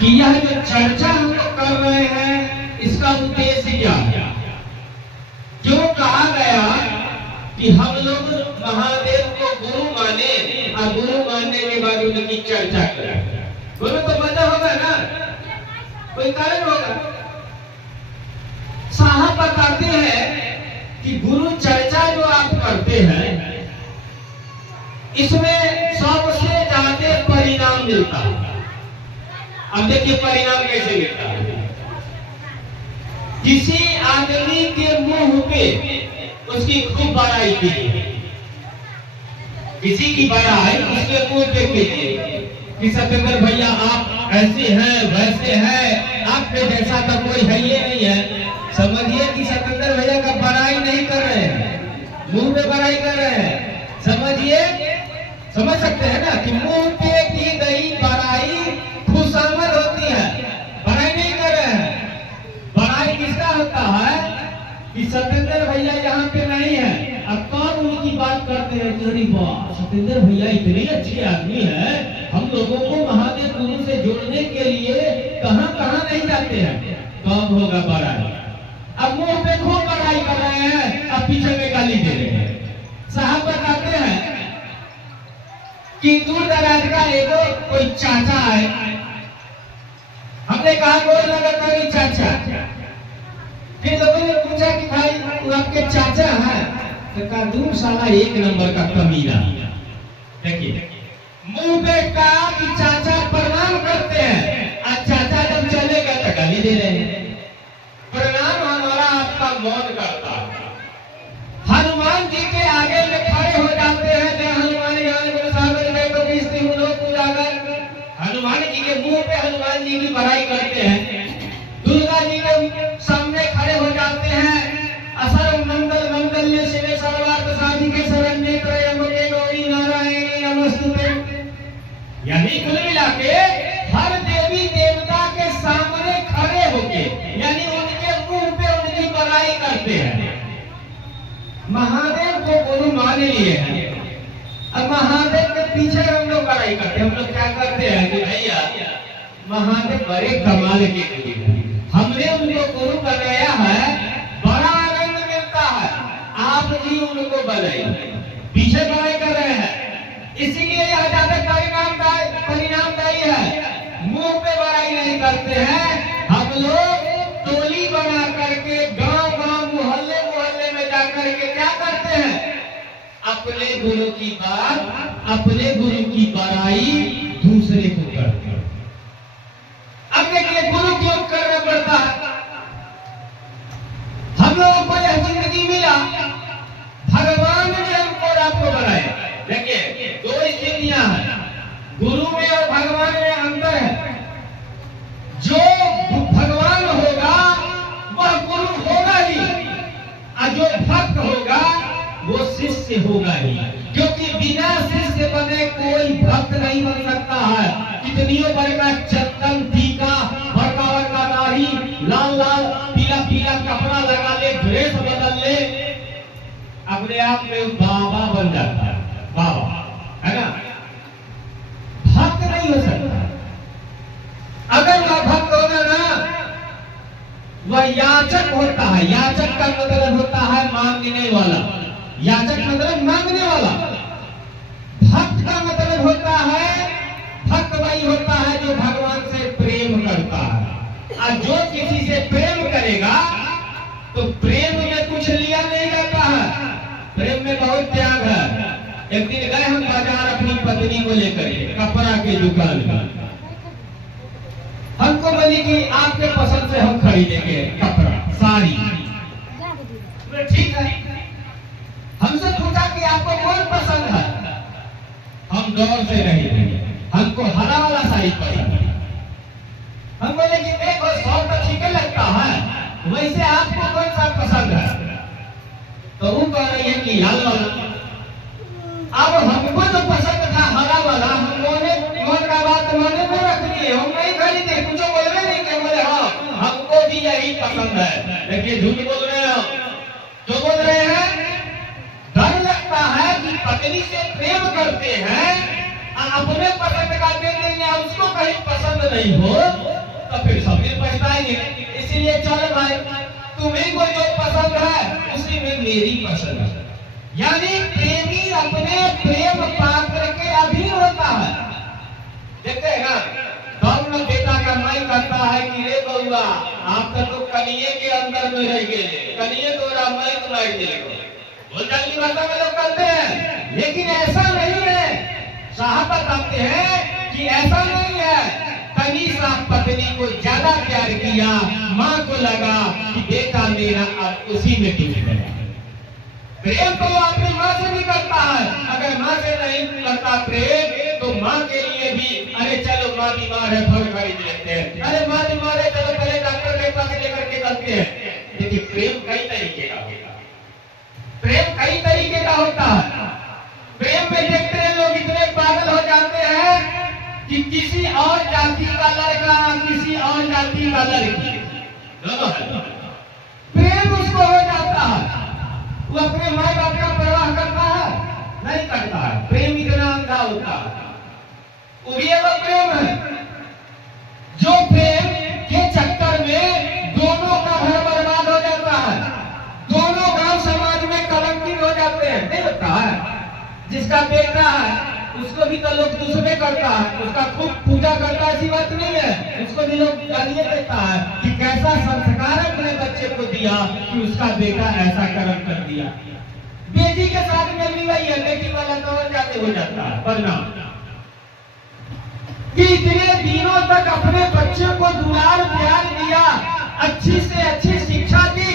कि यह जो चर्चा हम लोग कर रहे हैं इसका उद्देश्य क्या है। क्यों कहा गया कि हम लोग महादेव को गुरु माने और गुरु मानने के बाद उनकी चर्चा करें। बोलो तो मजा होगा ना, कोई कारण होगा। साहब बताते हैं कि गुरु चर्चा जो आप करते हैं इसमें सबसे ज्यादा परिणाम मिलता है। अब देखिए परिणाम कैसे मिलता है। किसी आदमी के मुंह पे उसकी खूब बड़ाई कीजिए, किसी की बड़ाई उसके मुंह पे कीजिए कि सत्येंद्र भैया आप ऐसे हैं वैसे हैं, आपके जैसा तो कोई है ही नहीं है। समझिए कि सत्येंद्र भैया का बड़ाई नहीं कर रहे हैं, मुंह पे बड़ाई कर रहे हैं। समझिए, समझ सकते हैं ना कि मुंह पे की गई बड़ाई खुशामद होती है, बड़ाई नहीं कर रहे हैं। बड़ाई किसका होता है कि सत्येंद्र भैया यहाँ पे नहीं है, अब कौन उनकी बात करते हैं कि अरे वाह सत्येंद्र भैया इतने अच्छे आदमी हैं, हम लोगों को महादेव गुरु से जोड़ने के लिए कहां कहां नहीं जाते हैं। कब होगा बड़ाई? अब मुंह पे खूब बड़ाई कर रहे हैं, अब पीछे में गाली दे रहे हैं। साहब बताते हैं कि दूर दराज का एगो कोई चाचा है, हमने कहा गोर लगा करी चाचा, फिर लोगों ने पूछा कि भाई वो आपके चाचा है, तो कहा दूर साला एक नंबर का कमीना। देखिए मुंह पे कहा कि चाचा प्रणाम करते हैं, और चाचा जब चले गए तो गाली दे रहे हैं। प्रणाम हमारा आपका मौन करता है। हनुमान जी के आगे में खड़े हो जाते हैं, जय हनुमान ज्ञान सागर में तो इसलिए लोग उजागर। हनुमान जी के मुंह पे हनुमान जी की बड़ाई करते हैं। दुर्गा जी के सामने खड़े हो जाते हैं, असर मंगल मंगल्य शिवे सर्वार्थ साधिके शरण्ये त्र्यंबके गौरी नारायणी नमस्तुते। यानी कुल मिला के हर देवी देवता के सामने खड़े होके यानी उनके मुंह पे उनकी बड़ाई करते हैं। महादेव को गुरु मान लिए हैं, अब महादेव के पीछे हम लोग बड़ाई करते हैं। हम लोग क्या करते हैं कि भैया महादेव बड़े कमाल के गुरु हैं, हमने उनको गुरु बनाया है, बड़ा आनंद मिलता है, आप जी उनको बनाइए, पीछे बड़ाई कर रहे हैं। इसीलिए यह ज्यादा परिणामदायी है। मुंह पे बड़ाई नहीं करते हैं हम लोग, टोली बना करके गांव गांव मोहल्ले मोहल्ले में जाकर के क्या करते हैं, अपने गुरु की बात, अपने गुरु की बड़ाई दूसरे को करते हैं। अब देखिए गुरु क्यों करना पड़ता है। हम लोगों को यह जिंदगी मिला, भगवान ने हमको आपको बनाया। देखिए दो स्थितियां हैं, गुरु में और भगवान में अंतर है। जो भगवान होगा वह गुरु होगा ही, और जो भक्त होगा वो शिष्य होगा ही, क्योंकि बिना शिष्य बने कोई भक्त नहीं बन सकता है। कितनियों बड़का चंदन टीका, बड़का बड़का दाढ़ी, लाल लाल पीला पीला कपड़ा लगा ले, ड्रेस बदल ले, अपने आप में बाबा बन जाता है, बाबा है ना, भक्त नहीं हो सकता। अगर वह भक्त होगा ना, वह याचक होता है। याचक का मतलब होता है मांगने वाला, याचक मतलब मांगने वाला। भक्त का मतलब होता है, भक्त वही होता है जो भगवान से प्रेम करता है, और जो किसी से प्रेम करेगा तो प्रेम में कुछ लिया नहीं जाता है, प्रेम में बहुत त्याग है। एक दिन गए हम बाजार अपनी पत्नी को लेकर कपड़ा की दुकान में, हमको बोली कि आपके पसंद से हम खरीदेंगे कपड़ा साड़ी। ठीक है, हमसे पूछा कि आपको कौन पसंद है, हम दौर से नहीं, हमको हरा वाला साड़ी पसंद है। हम बोले कि देखो सब तो ठीक लगता है, वैसे आपको कौन सा पसंद है, तो वो कह रही है कि लाल वाला। अब हमको तो पसंद था हरा वाला, हम मन का बात मने में रख लिए, हम नहीं खरीदे, कुछ बोलवे नहीं के बोले हाँ हमको भी यही पसंद है। देखिए झूठ बोल रहे हो, जो बोल रहे हैं। डर लगता है कि पत्नी से प्रेम करते हैं, अपने पसंद का दे देंगे, उसको कहीं पसंद नहीं हो तो फिर सब दिन पछताएंगे। इसीलिए चल भाई, तुम्हें को जो पसंद है उसी में मेरी पसंद है। यानी प्रेमी अपने प्रेम पात्र के अधीन होता है। देखते हैं ना, धर्म बेटा का माई कहता है कि रे बउआ आप तो कनिए के अंदर में रह गए, कनिए तो रामाई को मार देगा। बोलचाल की भाषा में लोग कहते हैं, लेकिन ऐसा नहीं है। साहब बताते हैं कि ऐसा नहीं है। कनी साहब पत्नी को ज्यादा प्यार किया, माँ को लगा कि बेटा मेरा अब उसी में डूब गया। प्रेम तो अपनी माँ से भी करता है, अगर माँ से नहीं करता प्रेम तो माँ के लिए भी अरे चलो माँ बीमार है फल खरीद लेते हैं, अरे माँ बीमार है चलो पहले डॉक्टर के पास लेकर के चलते हैं। लेकिन प्रेम कई तरीके का होता है, प्रेम कई तरीके का होता है। प्रेम में देखते हैं लोग इतने पागल हो जाते हैं कि किसी और जाति का लड़का किसी और जाति का लड़की दोनों प्रेम उसको हो जाता है। वो अपने माँ बाप का परवाह करता है? नहीं करता है। प्रेम इतना अंधा होता है, वो भी एक प्रेम है जो प्रेम के चक्कर में दोनों का घर बर्बाद हो जाता है, दोनों गांव समाज में कलंकित हो जाते हैं। नहीं होता है? जिसका बेटा है उसको भी तो लोग दूसरे करता है, उसका खूब पूजा करता है, ऐसी बात नहीं है। उसको भी लोग गालियां देता है कि कैसा संस्कार अपने बच्चे को दिया कि उसका बेटा ऐसा कर्म कर दिया। बेटी के साथ में भी वही है, बेटी वाला तो और ज्यादा हो जाता है परिणाम कि इतने दिनों तक अपने बच्चे को दुलार प्यार दिया, अच्छी से अच्छी शिक्षा दी,